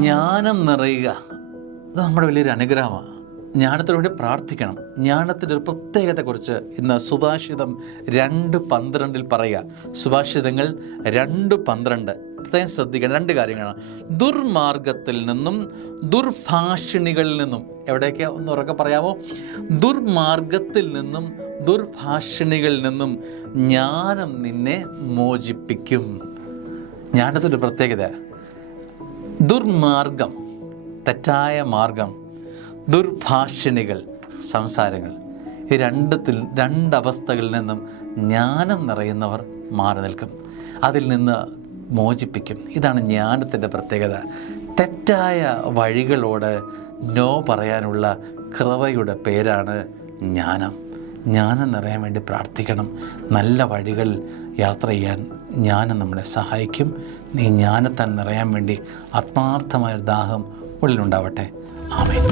ജ്ഞാനം നിറയുക, അത് നമ്മുടെ വലിയൊരു അനുഗ്രഹമാണ്. ജ്ഞാനത്തിന് വേണ്ടി പ്രാർത്ഥിക്കണം. ജ്ഞാനത്തിൻ്റെ ഒരു പ്രത്യേകതയെക്കുറിച്ച് ഇന്ന് സുഭാഷിതം 2:12 പറയുക. സുഭാഷിതങ്ങൾ 2:12 പ്രത്യേകം ശ്രദ്ധിക്കണം. 2 കാര്യങ്ങളാണ്. ദുർമാർഗത്തിൽ നിന്നും ദുർഭാഷിണികളിൽ നിന്നും. എവിടേക്കാ ഒന്ന് ഉറക്കെ പറയാമോ? ദുർമാർഗത്തിൽ നിന്നും ദുർഭാഷിണികളിൽ നിന്നും ജ്ഞാനം നിന്നെ മോചിപ്പിക്കും. ജ്ഞാനത്തിൻ്റെ പ്രത്യേകത ദുർമാർഗം, തെറ്റായ മാർഗം, ദുർഭാഷിണികൾ, സംസാരങ്ങൾ, ഈ രണ്ടവസ്ഥകളിൽ നിന്നും ജ്ഞാനം നിറയുന്നവർ മാറി നിൽക്കും. അതിൽ നിന്ന് മോചിപ്പിക്കും. ഇതാണ് ജ്ഞാനത്തിൻ്റെ പ്രത്യേകത. തെറ്റായ വഴികളോട് നോ പറയാനുള്ള കൃപയുടെ പേരാണ് ജ്ഞാനം. ജ്ഞാനം നിറയാൻ വേണ്ടി പ്രാർത്ഥിക്കണം. നല്ല വഴികൾ യാത്ര ചെയ്യാൻ ജ്ഞാനം നമ്മളെ സഹായിക്കും. നീ ജ്ഞാനത്താൽ നിറയാൻ വേണ്ടി ആത്മാർത്ഥമായ ദാഹം ഉള്ളിലുണ്ടാവട്ടെ. ആമേൻ.